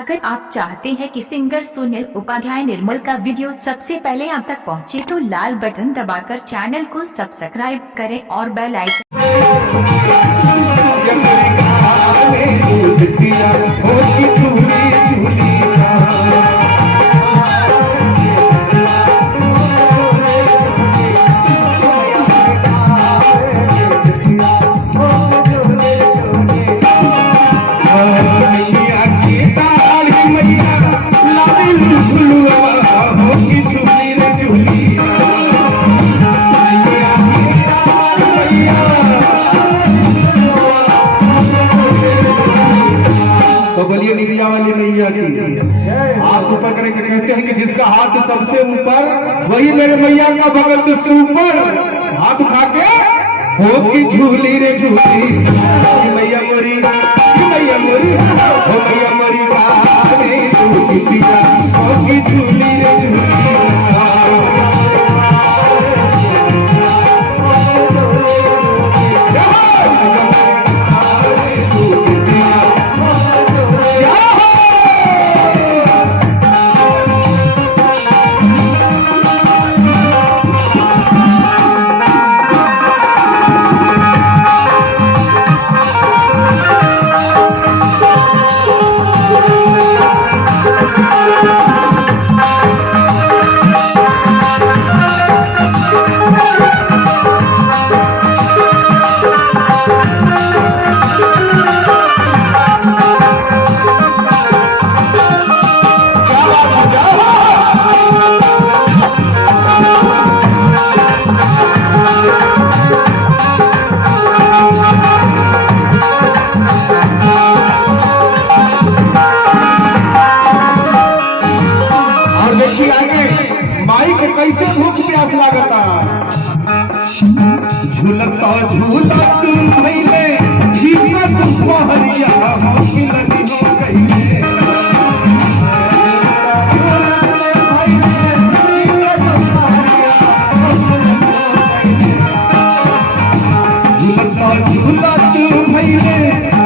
अगर आप चाहते हैं कि सिंगर सुनील उपाध्याय निर्मल का वीडियो सबसे पहले आप तक पहुंचे तो लाल बटन दबाकर चैनल को सब्सक्राइब करें और बेल आइकन। वाली मैया की आप ऊपर करके कहते हैं कि जिसका हाथ सबसे ऊपर वही मेरे मैया का भगत से ऊपर हाथ उठा के हो की झूली रे झूली मैया मोरी मैया मोरी हो मैया मोरी हो की झूली रे झूली। कैसे भूख प्यास लागता झूलता झूला तुम भैले झीका तुम पहरिया होकी लगी हो गई झूलता झूला तुम भैले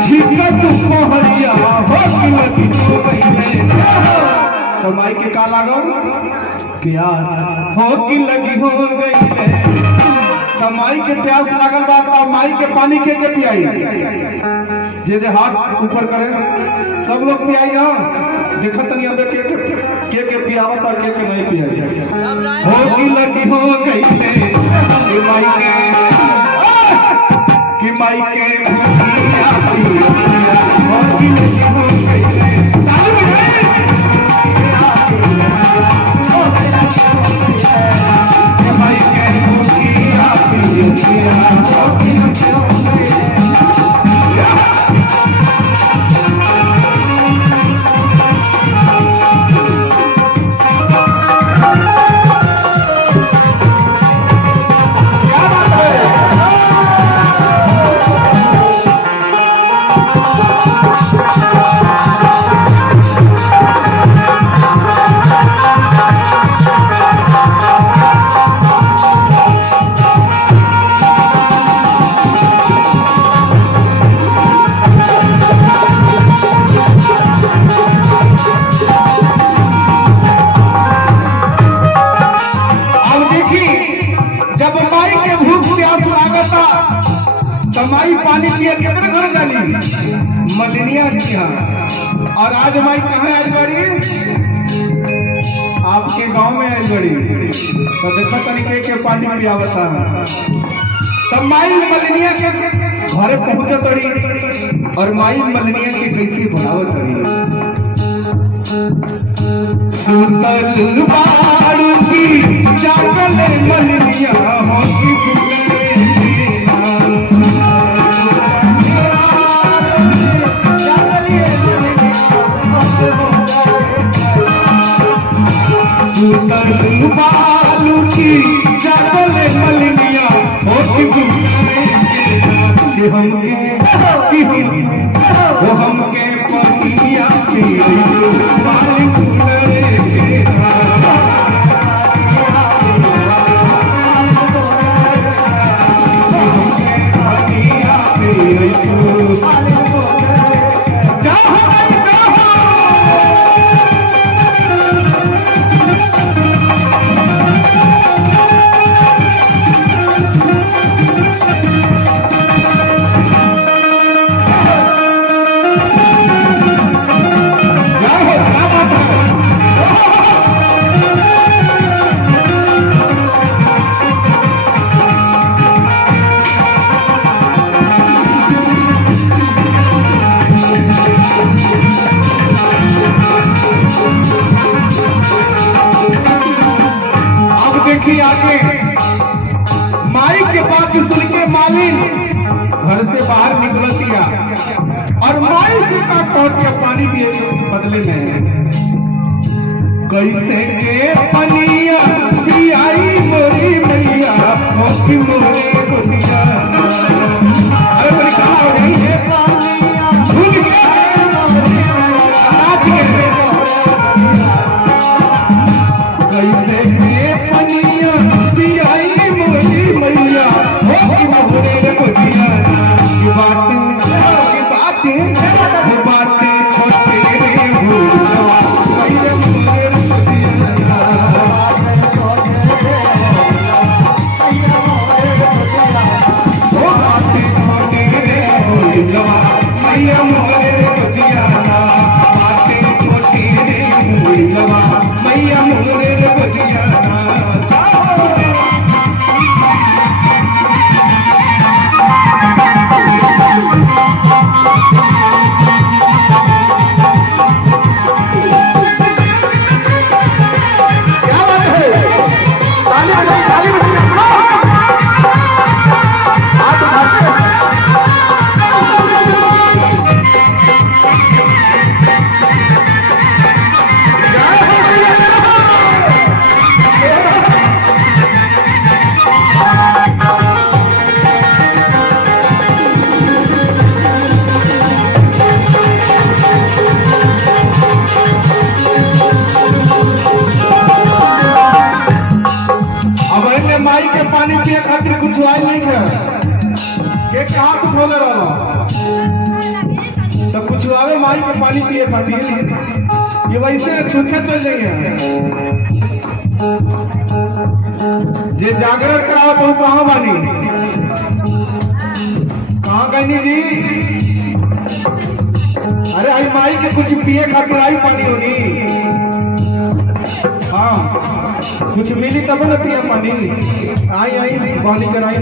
झीका तुम पहरिया होकी लगी हो गई। कमाई के का लागल प्यास हो की लगी हो गई कमाई के प्यास लागल बा कमाई के पानी के पियाई जे हाथ ऊपर करे सब लोग पियाई ना देखा तनी अब के पियावता के नहीं पियाई हो की लगी हो गई कि माई के हो की लगी हो गई। माई पानी पिया के घर जाली मलिनिया की और आज माई कहाँ आई बड़ी आपके गांव में आई बड़ी तो देखो तरीके के पानी पियावता तब माई मलिनिया के घरे पहुंचा तड़ी और माई मलिनिया के कैसे बुलावत तड़ी सुतल बारू की जागल मलिनिया हो की बालू की जागल मलिनिया हो कि हमके पतिया देखी आके माई के बात सुन के मालिन घर से बाहर निकलतिया और माई से का कौट के पानी पिए के बदले में कैसे के पनिया पियाई मोरी मैया मोती मोरे दुनिया। अरे बड़ी कहा हो रही है भूल गया कैसे के पनिया पियाई मोरी मैया मोती मोरे दुनिया। ये बातें छोटे रे भूलवा कैसे मोरे मैया मोरे बजियाना बातें छोटी रे भूलवा मैया मोरे बजियाना। माई के पानी पिए खातिर कुछ आयल नहीं के कहा कुछ होने वाला तो कुछ आवे माई के पानी पिए खातिर ये वैसे छूटे चल जाइए। जे जागरण कराओ तो कहाँ बानी कहाँ गई जी। अरे आई माई के कुछ पिए खातिर आई पानी होगी हाँ कुछ मिली तब न पिया पानी आई आई पानी कराई।